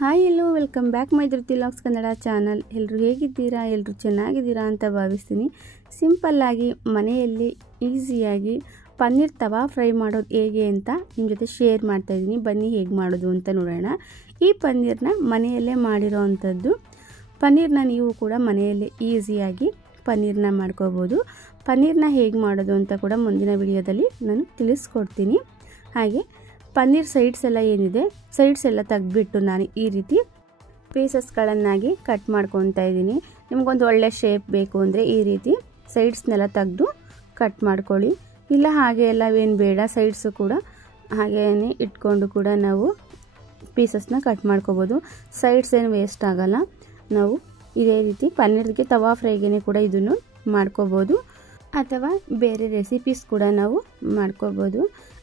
Hi hello welcome back my Dhruthi vlogs Kannada channel. ಎಲ್ಲರೂ ಹೇಗಿದ್ದೀರಾ? ಎಲ್ಲರೂ ಚೆನ್ನಾಗಿದ್ದೀರಾ ಅಂತ ಭಾವಿಸ್ತೀನಿ. ಸಿಂಪಲ್ಲಾಗಿ ಮನೆಯಲ್ಲಿ ಈಸಿಯಾಗಿ ಪನ್ನೀರ್ ತವಾ ಫ್ರೈ ಮಾಡೋದು ಹೇಗೆ ಅಂತ ನಿಮ್ಮ ಜೊತೆ ಶೇರ್ ಮಾಡ್ತಾಯಿದ್ದೀನಿ. ಬನ್ನಿ ಹೇಗೆ ಮಾಡೋದು ಅಂತ ನೋಡೋಣ. ಈ ಪನ್ನೀರನ್ನ ಮನೆಯಲ್ಲೇ ಮಾಡಿರೋ ಅಂಥದ್ದು. ಪನ್ನೀರನ್ನ ನೀವು ಕೂಡ ಮನೆಯಲ್ಲೇ ಈಸಿಯಾಗಿ ಪನ್ನೀರನ್ನ ಮಾಡ್ಕೋಬೋದು. ಪನ್ನೀರನ್ನ ಹೇಗೆ ಮಾಡೋದು ಅಂತ ಕೂಡ ಮುಂದಿನ ವಿಡಿಯೋದಲ್ಲಿ ನಾನು ತಿಳಿಸ್ಕೊಡ್ತೀನಿ. ಹಾಗೆ ಪನ್ನೀರ್ ಸೈಡ್ಸ್ ಎಲ್ಲ ಏನಿದೆ, ಸೈಡ್ಸ್ ಎಲ್ಲ ತೆಗೆದ್ಬಿಟ್ಟು ನಾನು ಈ ರೀತಿ ಪೀಸಸ್ಗಳನ್ನಾಗಿ ಕಟ್ ಮಾಡ್ಕೊತಾ ಇದ್ದೀನಿ. ನಿಮಗೊಂದು ಒಳ್ಳೆ ಶೇಪ್ ಬೇಕು ಅಂದರೆ ಈ ರೀತಿ ಸೈಡ್ಸ್ನೆಲ್ಲ ತೆಗೆದು ಕಟ್ ಮಾಡ್ಕೊಳ್ಳಿ. ಇಲ್ಲ ಹಾಗೆ ಎಲ್ಲವೇನು ಬೇಡ, ಸೈಡ್ಸು ಕೂಡ ಹಾಗೇ ಇಟ್ಕೊಂಡು ಕೂಡ ನಾವು ಪೀಸಸ್ನ ಕಟ್ ಮಾಡ್ಕೋಬೋದು. ಸೈಡ್ಸ್ ಏನು ವೇಸ್ಟ್ ಆಗೋಲ್ಲ. ನಾವು ಇದೇ ರೀತಿ ಪನ್ನೀರ್ಗೆ ತವಾ ಫ್ರೈಗೆ ಕೂಡ ಇದನ್ನು ಮಾಡ್ಕೋಬೋದು, ಅಥವಾ ಬೇರೆ ರೆಸಿಪೀಸ್ ಕೂಡ ನಾವು ಮಾಡ್ಕೋಬೋದು.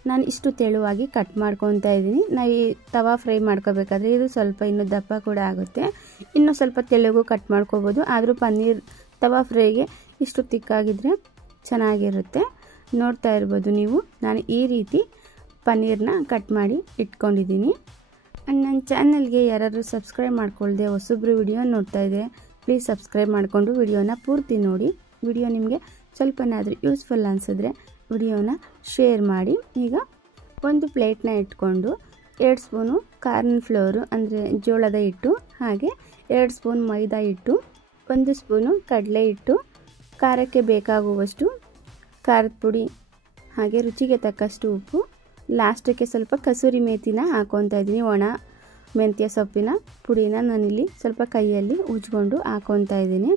ನಾನು ಇಷ್ಟು ತೆಳುವಾಗಿ ಕಟ್ ಮಾಡ್ಕೊತಾ ಇದ್ದೀನಿ. ನಾವು ಈ ತವಾ ಫ್ರೈ ಮಾಡ್ಕೋಬೇಕಾದ್ರೆ ಇದು ಸ್ವಲ್ಪ ಇನ್ನೂ ದಪ್ಪ ಕೂಡ ಆಗುತ್ತೆ. ಇನ್ನೂ ಸ್ವಲ್ಪ ತೆಳುಗೂ ಕಟ್ ಮಾಡ್ಕೋಬೋದು. ಆದರೂ ಪನ್ನೀರ್ ತವಾ ಫ್ರೈಗೆ ಇಷ್ಟು ತಿಕ್ಕಾಗಿದ್ದರೆ ಚೆನ್ನಾಗಿರುತ್ತೆ. ನೋಡ್ತಾ ಇರ್ಬೋದು ನೀವು, ನಾನು ಈ ರೀತಿ ಪನ್ನೀರನ್ನ ಕಟ್ ಮಾಡಿ ಇಟ್ಕೊಂಡಿದ್ದೀನಿ. ನನ್ನ ಚಾನಲ್ಗೆ ಯಾರಾದರೂ ಸಬ್ಸ್ಕ್ರೈಬ್ ಮಾಡ್ಕೊಳ್ದೆ ಹೊಸಬ್ರು ವಿಡಿಯೋ ನೋಡ್ತಾ ಇದ್ದರೆ ಪ್ಲೀಸ್ ಸಬ್ಸ್ಕ್ರೈಬ್ ಮಾಡಿಕೊಂಡು ವಿಡಿಯೋನ ಪೂರ್ತಿ ನೋಡಿ. ವಿಡಿಯೋ ನಿಮಗೆ ಸ್ವಲ್ಪನಾದರೂ ಯೂಸ್ಫುಲ್ ಅನಿಸಿದ್ರೆ ವಿಡಿಯೋನ ಶೇರ್ ಮಾಡಿ. ಈಗ ಒಂದು ಪ್ಲೇಟ್ನ ಇಟ್ಕೊಂಡು 2 ಸ್ಪೂನು ಕಾರ್ನ್ ಫ್ಲೋರು ಅಂದರೆ ಜೋಳದ ಹಿಟ್ಟು, ಹಾಗೆ 2 ಸ್ಪೂನ್ ಮೈದಾ ಹಿಟ್ಟು, 1 ಸ್ಪೂನು ಕಡಲೆ ಹಿಟ್ಟು, ಖಾರಕ್ಕೆ ಬೇಕಾಗುವಷ್ಟು ಖಾರದ ಪುಡಿ, ಹಾಗೆ ರುಚಿಗೆ ತಕ್ಕಷ್ಟು ಉಪ್ಪು, ಲಾಸ್ಟಕ್ಕೆ ಸ್ವಲ್ಪ ಕಸೂರಿ ಮೇಥಿನ ಹಾಕ್ಕೊತಾ ಇದ್ದೀನಿ. ಒಣ ಮೆಂತ್ಯ ಸೊಪ್ಪಿನ ಪುಡಿನ ನಾನಿಲ್ಲಿ ಸ್ವಲ್ಪ ಕೈಯಲ್ಲಿ ಉಜ್ಕೊಂಡು ಹಾಕ್ಕೊತಾ ಇದ್ದೀನಿ.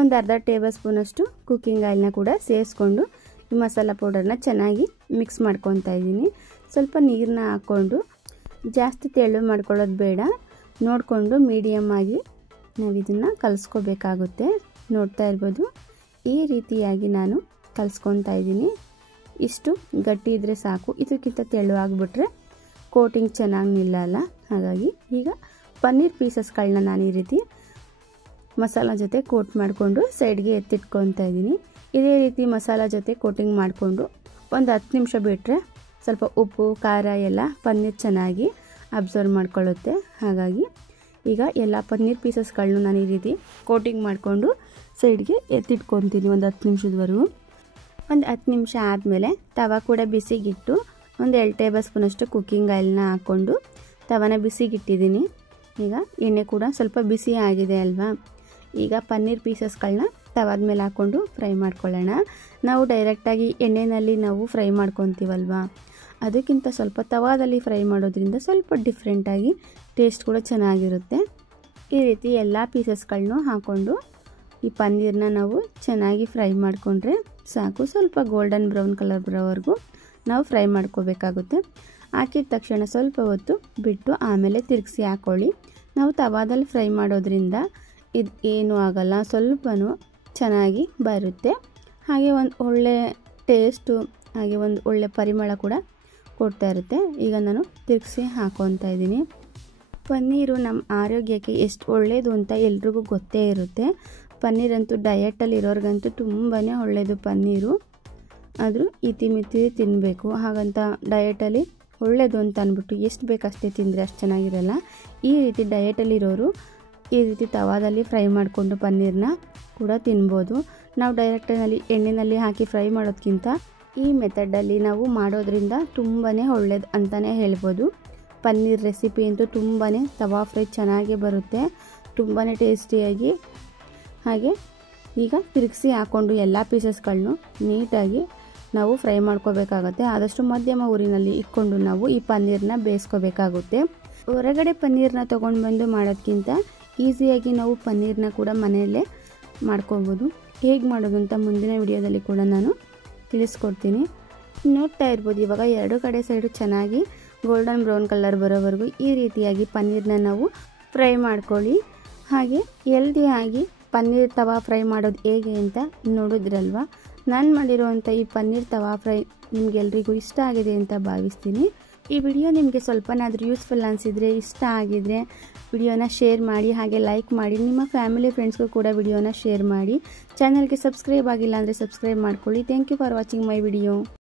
ಒಂದು ಅರ್ಧ ಟೇಬಲ್ ಸ್ಪೂನಷ್ಟು ಕುಕ್ಕಿಂಗ್ ಆಯಿಲ್ನ ಕೂಡ ಸೇರಿಸ್ಕೊಂಡು ಈ ಮಸಾಲ ಪೌಡರ್ನ ಚೆನ್ನಾಗಿ ಮಿಕ್ಸ್ ಮಾಡ್ಕೊತಾ ಇದ್ದೀನಿ. ಸ್ವಲ್ಪ ನೀರನ್ನ ಹಾಕ್ಕೊಂಡು, ಜಾಸ್ತಿ ತೆಳು ಮಾಡ್ಕೊಳ್ಳೋದು ಬೇಡ, ನೋಡಿಕೊಂಡು ಮೀಡಿಯಮ್ ಆಗಿ ನಾವು ಇದನ್ನು ಕಲಿಸ್ಕೋಬೇಕಾಗುತ್ತೆ. ನೋಡ್ತಾ ಇರ್ಬೋದು, ಈ ರೀತಿಯಾಗಿ ನಾನು ಕಲಿಸ್ಕೊತಾ ಇದ್ದೀನಿ. ಇಷ್ಟು ಗಟ್ಟಿ ಇದ್ದರೆ ಸಾಕು. ಇದಕ್ಕಿಂತ ತೆಳು ಆಗಿಬಿಟ್ರೆ ಕೋಟಿಂಗ್ ಚೆನ್ನಾಗಿ ನಿಲ್ಲಲ್ಲ. ಹಾಗಾಗಿ ಈಗ ಪನ್ನೀರ್ ಪೀಸಸ್ಗಳನ್ನ ನಾನು ಈ ರೀತಿ ಮಸಾಲ ಜೊತೆ ಕೋಟ್ ಮಾಡಿಕೊಂಡು ಸೈಡ್ಗೆ ಎತ್ತಿಟ್ಕೊತಾ ಇದ್ದೀನಿ. ಇದೇ ರೀತಿ ಮಸಾಲ ಜೊತೆ ಕೋಟಿಂಗ್ ಮಾಡಿಕೊಂಡು ಒಂದು 10 ನಿಮಿಷ ಬಿಟ್ಟರೆ ಸ್ವಲ್ಪ ಉಪ್ಪು ಖಾರ ಎಲ್ಲ ಪನ್ನೀರ್ ಚೆನ್ನಾಗಿ ಅಬ್ಸರ್ವ್ ಮಾಡ್ಕೊಳ್ಳುತ್ತೆ. ಹಾಗಾಗಿ ಈಗ ಎಲ್ಲ ಪನ್ನೀರ್ ಪೀಸಸ್ಗಳನ್ನೂ ನಾನು ಈ ರೀತಿ ಕೋಟಿಂಗ್ ಮಾಡಿಕೊಂಡು ಸೈಡ್ಗೆ ಎತ್ತಿಟ್ಕೊತೀನಿ ಒಂದು 10 ನಿಮಿಷದವರೆಗೂ. ಒಂದು 10 ನಿಮಿಷ ಆದಮೇಲೆ ತವಾ ಕೂಡ ಬಿಸಿಗಿಟ್ಟು ಒಂದು 2 ಟೇಬಲ್ ಸ್ಪೂನಷ್ಟು ಕುಕ್ಕಿಂಗ್ ಆಯಿಲ್ನ ಹಾಕ್ಕೊಂಡು ತವಾನ ಬಿಸಿಗಿಟ್ಟಿದ್ದೀನಿ. ಈಗ ಎಣ್ಣೆ ಕೂಡ ಸ್ವಲ್ಪ ಬಿಸಿ ಆಗಿದೆ ಅಲ್ವಾ. ಈಗ ಪನ್ನೀರ್ ಪೀಸಸ್ಗಳನ್ನ ತವಾದ ಮೇಲೆ ಹಾಕ್ಕೊಂಡು ಫ್ರೈ ಮಾಡ್ಕೊಳ್ಳೋಣ. ನಾವು ಡೈರೆಕ್ಟಾಗಿ ಎಣ್ಣೆಯಲ್ಲಿ ನಾವು ಫ್ರೈ ಮಾಡ್ಕೊತೀವಲ್ವ, ಅದಕ್ಕಿಂತ ಸ್ವಲ್ಪ ತವಾದಲ್ಲಿ ಫ್ರೈ ಮಾಡೋದ್ರಿಂದ ಸ್ವಲ್ಪ ಡಿಫ್ರೆಂಟಾಗಿ ಟೇಸ್ಟ್ ಕೂಡ ಚೆನ್ನಾಗಿರುತ್ತೆ. ಈ ರೀತಿ ಎಲ್ಲ ಪೀಸಸ್ಗಳನ್ನೂ ಹಾಕ್ಕೊಂಡು ಈ ಪನ್ನೀರನ್ನ ನಾವು ಚೆನ್ನಾಗಿ ಫ್ರೈ ಮಾಡಿಕೊಂಡ್ರೆ ಸಾಕು. ಸ್ವಲ್ಪ ಗೋಲ್ಡನ್ ಬ್ರೌನ್ ಕಲರ್ ಬರೋವರೆಗೂ ನಾವು ಫ್ರೈ ಮಾಡ್ಕೋಬೇಕಾಗುತ್ತೆ. ಹಾಕಿದ ತಕ್ಷಣ ಸ್ವಲ್ಪ ಹೊತ್ತು ಬಿಟ್ಟು ಆಮೇಲೆ ತಿರುಗಿಸಿ ಹಾಕ್ಕೊಳ್ಳಿ. ನಾವು ತವಾದಲ್ಲಿ ಫ್ರೈ ಮಾಡೋದ್ರಿಂದ ಇದು ಏನೂ ಆಗಲ್ಲ, ಸ್ವಲ್ಪನೂ ಚೆನ್ನಾಗಿ ಬರುತ್ತೆ. ಹಾಗೆ ಒಂದು ಒಳ್ಳೆ ಟೇಸ್ಟು, ಹಾಗೆ ಒಂದು ಒಳ್ಳೆ ಪರಿಮಳ ಕೂಡ ಕೊಡ್ತಾ ಇರುತ್ತೆ. ಈಗ ನಾನು ತಿರುಗಿಸಿ ಹಾಕ್ಕೊತಾ ಇದ್ದೀನಿ. ಪನ್ನೀರು ನಮ್ಮ ಆರೋಗ್ಯಕ್ಕೆ ಎಷ್ಟು ಒಳ್ಳೆಯದು ಅಂತ ಎಲ್ರಿಗೂ ಗೊತ್ತೇ ಇರುತ್ತೆ. ಪನ್ನೀರಂತೂ ಡಯಟಲ್ಲಿ ಇರೋರಿಗಂತೂ ತುಂಬಾ ಒಳ್ಳೆಯದು ಪನ್ನೀರು. ಆದರೂ ಇತಿಮಿತಿ ತಿನ್ನಬೇಕು. ಹಾಗಂತ ಡಯಟಲ್ಲಿ ಒಳ್ಳೆಯದು ಅಂತ ಅಂದ್ಬಿಟ್ಟು ಎಷ್ಟು ಬೇಕಷ್ಟೇ ತಿಂದರೆ ಅಷ್ಟು ಚೆನ್ನಾಗಿರಲ್ಲ. ಈ ರೀತಿ ಡಯಟಲ್ಲಿರೋರು ಈ ರೀತಿ ತವಾದಲ್ಲಿ ಫ್ರೈ ಮಾಡಿಕೊಂಡು ಪನ್ನೀರನ್ನ ಕೂಡ ತಿನ್ಬೋದು. ನಾವು ಡೈರೆಕ್ಟಲ್ಲಿ ಎಣ್ಣೆಯಲ್ಲಿ ಹಾಕಿ ಫ್ರೈ ಮಾಡೋದಕ್ಕಿಂತ ಈ ಮೆಥಡಲ್ಲಿ ನಾವು ಮಾಡೋದ್ರಿಂದ ತುಂಬಾ ಒಳ್ಳೇದು ಅಂತಲೇ ಹೇಳ್ಬೋದು. ಪನ್ನೀರ್ ರೆಸಿಪಿ ಅಂತೂ ತುಂಬಾ ತವಾ ಫ್ರೈ ಚೆನ್ನಾಗೇ ಬರುತ್ತೆ, ತುಂಬಾ ಟೇಸ್ಟಿಯಾಗಿ. ಹಾಗೆ ಈಗ ತಿರುಗಿಸಿ ಹಾಕ್ಕೊಂಡು ಎಲ್ಲ ಪೀಸಸ್ಗಳನ್ನು ನೀಟಾಗಿ ನಾವು ಫ್ರೈ ಮಾಡ್ಕೋಬೇಕಾಗತ್ತೆ. ಆದಷ್ಟು ಮಧ್ಯಮ ಊರಿನಲ್ಲಿ ಇಟ್ಕೊಂಡು ನಾವು ಈ ಪನ್ನೀರನ್ನ ಬೇಯಿಸ್ಕೋಬೇಕಾಗುತ್ತೆ. ಹೊರಗಡೆ ಪನ್ನೀರನ್ನ ತೊಗೊಂಡು ಬಂದು ಮಾಡೋದಕ್ಕಿಂತ ಈಸಿಯಾಗಿ ನಾವು ಪನ್ನೀರನ್ನ ಕೂಡ ಮನೆಯಲ್ಲೇ ಮಾಡ್ಕೋಬೋದು. ಹೇಗೆ ಮಾಡೋದು ಅಂತ ಮುಂದಿನ ವಿಡಿಯೋದಲ್ಲಿ ಕೂಡ ನಾನು ತಿಳಿಸ್ಕೊಡ್ತೀನಿ. ನೋಡ್ತಾ ಇರ್ಬೋದು, ಇವಾಗ 2 ಕಡೆ ಸೈಡು ಚೆನ್ನಾಗಿ ಗೋಲ್ಡನ್ ಬ್ರೌನ್ ಕಲರ್ ಬರೋವರೆಗೂ ಈ ರೀತಿಯಾಗಿ ಪನ್ನೀರನ್ನ ನಾವು ಫ್ರೈ ಮಾಡ್ಕೊಳ್ಳಿ. ಹಾಗೆ ಹೆಲ್ದಿಯಾಗಿ ಪನ್ನೀರ್ ತವಾ ಫ್ರೈ ಮಾಡೋದು ಹೇಗೆ ಅಂತ ನೋಡಿದ್ರಲ್ವ. ನಾನು ಮಾಡಿರೋವಂಥ ಈ ಪನ್ನೀರ್ ತವಾ ಫ್ರೈ ನಿಮಗೆಲ್ರಿಗೂ ಇಷ್ಟ ಆಗಿದೆ ಅಂತ ಭಾವಿಸ್ತೀನಿ. ಈ ವಿಡಿಯೋ ನಿಮಗೆ ಸ್ವಲ್ಪನಾದರೂ ಯೂಸ್ಫುಲ್ ಅನಿಸಿದರೆ, ಇಷ್ಟ ಆಗಿದರೆ ವಿಡಿಯೋನ ಶೇರ್ ಮಾಡಿ, ಹಾಗೆ ಲೈಕ್ ಮಾಡಿ. ನಿಮ್ಮ ಫ್ಯಾಮಿಲಿ ಫ್ರೆಂಡ್ಸ್ಗೂ ಕೂಡ ವಿಡಿಯೋನ ಶೇರ್ ಮಾಡಿ. ಚಾನಲ್ಗೆ ಸಬ್ಸ್ಕ್ರೈಬ್ ಆಗಿಲ್ಲ ಅಂದರೆ ಸಬ್ಸ್ಕ್ರೈಬ್ ಮಾಡ್ಕೊಳ್ಳಿ. Thank you for watching my video.